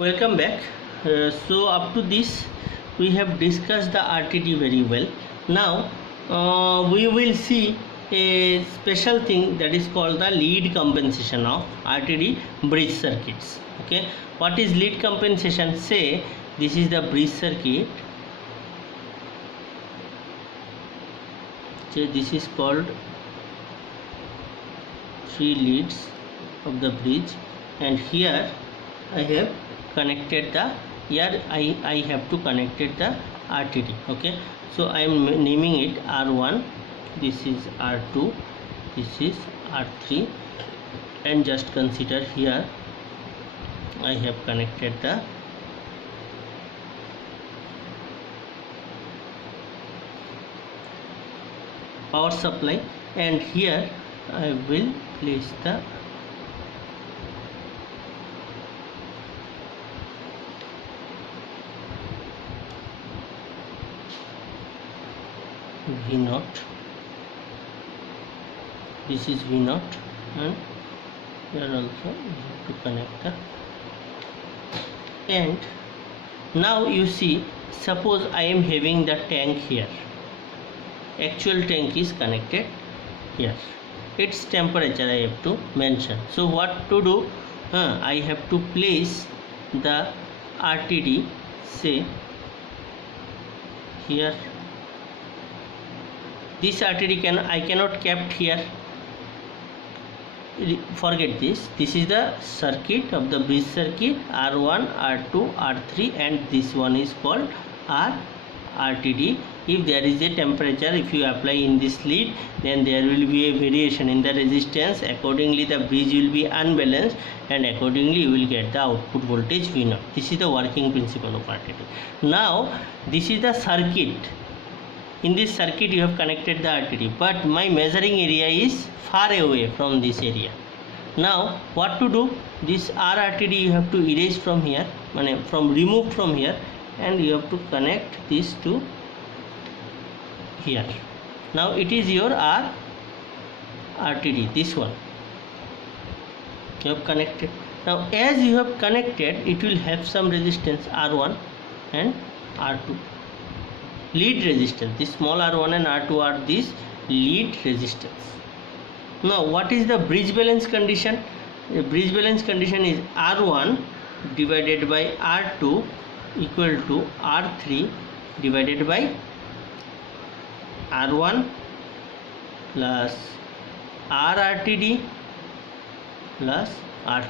Welcome back. So up to this we have discussed the RTD very well. Now we will see a special thing that is called the lead compensation of RTD bridge circuits. Okay, what is lead compensation? Say this is the bridge circuit. So this is called 3 leads of the bridge, and here I have connected the I have to connected the RTD. Okay, so I am naming it R1, this is R2, this is R3, and just consider here I have connected the power supply, and here I will place the V0. This is V0, and here also we have to connect the, and now you see, suppose I am having the tank here, actual tank is connected here, its temperature I have to mention. So what to do? I have to place the RTD, say here. This RTD I cannot kept here. Forget this. This is the circuit of the bridge circuit, R1, R2, R3, and this one is called RTD. If there is a temperature, if you apply in this lead, then there will be a variation in the resistance. Accordingly, the bridge will be unbalanced, and accordingly you will get the output voltage V0. This is the working principle of RTD. Now this is the circuit. In this circuit you have connected the RTD, but my measuring area is far away from this area. Now what to do? This RTD you have to erase from here, remove from here, and you have to connect this to here. Now it is your RTD, this one you have connected. Now as you have connected, it will have some resistance R1 and R2. Lead resistance, this small R1 and R2 are this lead resistance. Now what is the bridge balance condition? The bridge balance condition is R1 divided by R2 equal to R3 divided by R1 plus RRTD plus R2.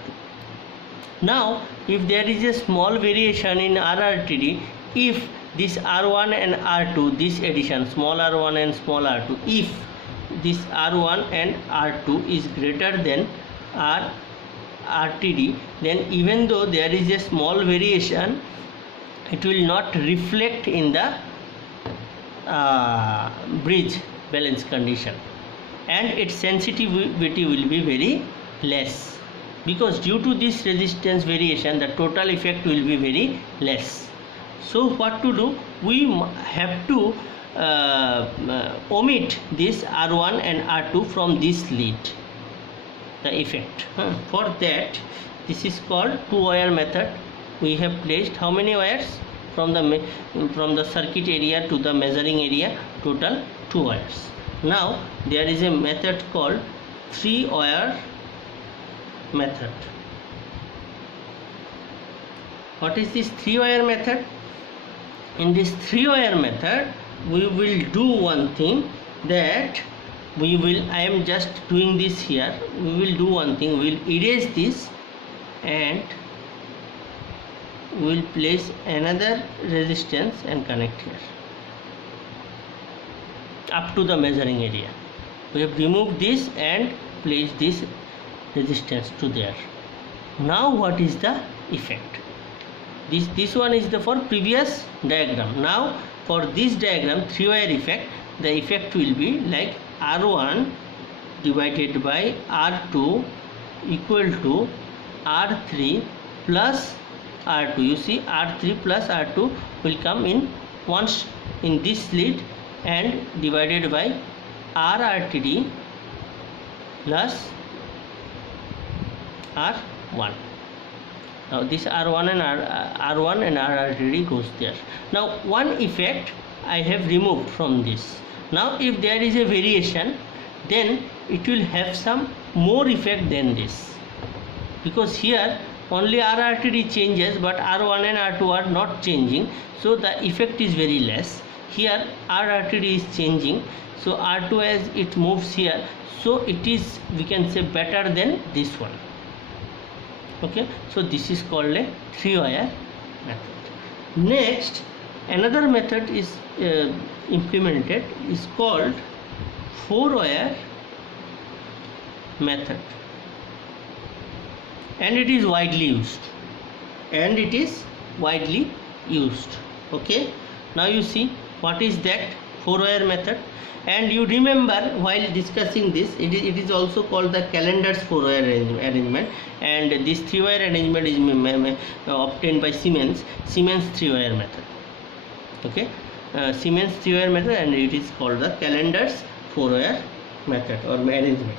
Now if there is a small variation in RRTD, if this R1 and R2, this addition small r1 and small r2, if this R1 and R2 is greater than RTD, then even though there is a small variation, it will not reflect in the bridge balance condition, and its sensitivity will be very less, because due to this resistance variation the total effect will be very less. So what to do? We have to omit this R1 and R2 from this lead, the effect. For that, this is called two-wire method. We have placed how many wires from the circuit area to the measuring area? Total 2 wires. Now there is a method called 3-wire method. What is this 3-wire method? In this 3-wire method, we will do one thing, that I am just doing this here. We will do one thing, we will erase this and we will place another resistance and connect here up to the measuring area. We have removed this and placed this resistance to there. Now what is the effect? This one is the for previous diagram. Now for this diagram, 3-wire effect, the effect will be like R1 divided by R2 equal to R3 plus R2. You see, R3 plus R2 will come in once in this lead, and divided by RRTD plus R1. Now this R1 and R1 and RRTD goes there. Now one effect I have removed from this. Now if there is a variation, then it will have some more effect than this, because here only RRTD changes but R1 and R2 are not changing, so the effect is very less. Here RRTD is changing, so R2 as it moves here, so it is, we can say, better than this one. Okay, so this is called a 3-wire method. Next, another method is implemented, is called 4-wire method, and it is widely used. Okay, now you see what is that 4-wire method. And you remember, while discussing this, it is also called the calendar's 4-wire arrangement, and this 3-wire arrangement is obtained by Siemens 3-wire method. Okay, Siemens 3-wire method, and it is called the calendar's 4-wire method or arrangement.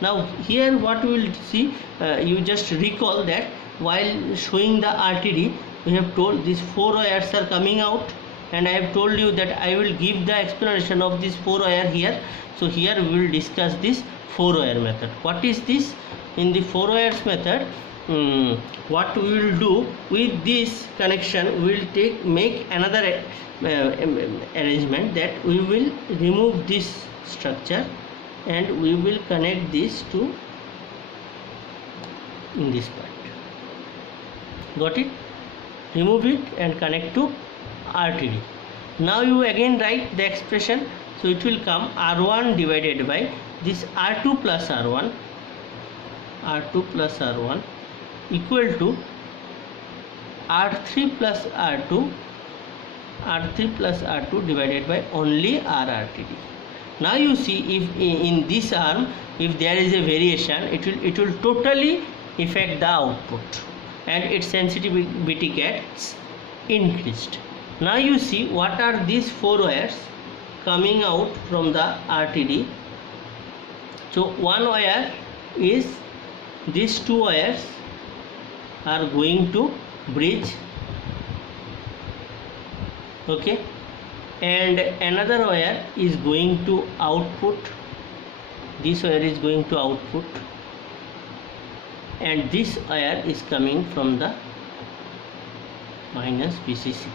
Now here what we will see, you just recall that while showing the RTD, we have told these 4 wires are coming out, and I have told you that I will give the explanation of this 4-wire here. So here we will discuss this 4-wire method. What is this? In the 4 wires method, what we will do with this connection, we will make another arrangement, that we will remove this structure and we will connect this to in this part. Got it? Remove it and connect to RTD. Now you again write the expression, so it will come R1 divided by this R2 plus R1 equal to R3 plus R2 divided by only RRTD. Now you see, if in this arm, if there is a variation, it will totally affect the output and its sensitivity gets increased. Now you see what are these 4 wires coming out from the RTD. So one wire is, these 2 wires are going to bridge, okay, and another wire is going to output. This wire is going to output, and this wire is coming from the minus VCC.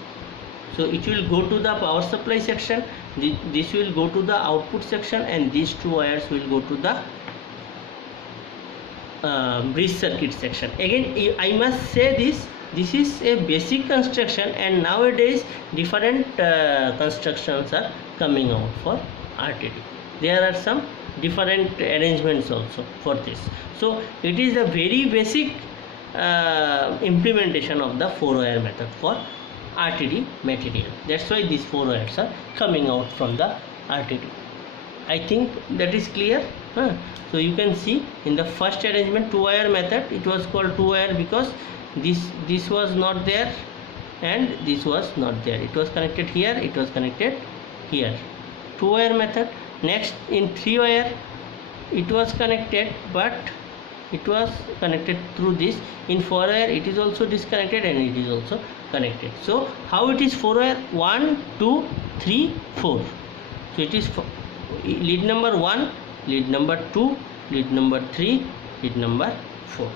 So it will go to the power supply section, this will go to the output section, and these 2 wires will go to the bridge circuit section. Again, I must say this is a basic construction, and nowadays different constructions are coming out for RTD. There are some different arrangements also for this. So it is a very basic implementation of the 4-wire method for RTD material. That's why these 4 wires are coming out from the RTD. I think that is clear. So you can see in the first arrangement, 2-wire method, it was called 2-wire because this was not there and this was not there. It was connected here, it was connected here. 2-wire method. Next, in 3-wire, it was connected, but it was connected through this. In 4-wire, it is also disconnected and it is also connected. So how it is 4-wire? 1, 2, 3, 4. So it is lead number 1, lead number 2, lead number 3, lead number 4.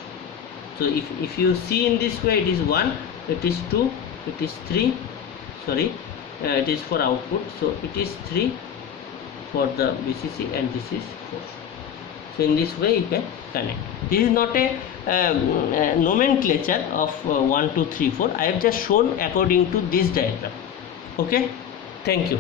So if you see in this way, it is 1, it is 2, it is 3, sorry, it is for output, so it is 3 for the VCC and this is 4. So in this way you can connect. This is not a nomenclature of 1, 2, 3, 4. I have just shown according to this diagram. Okay, thank you.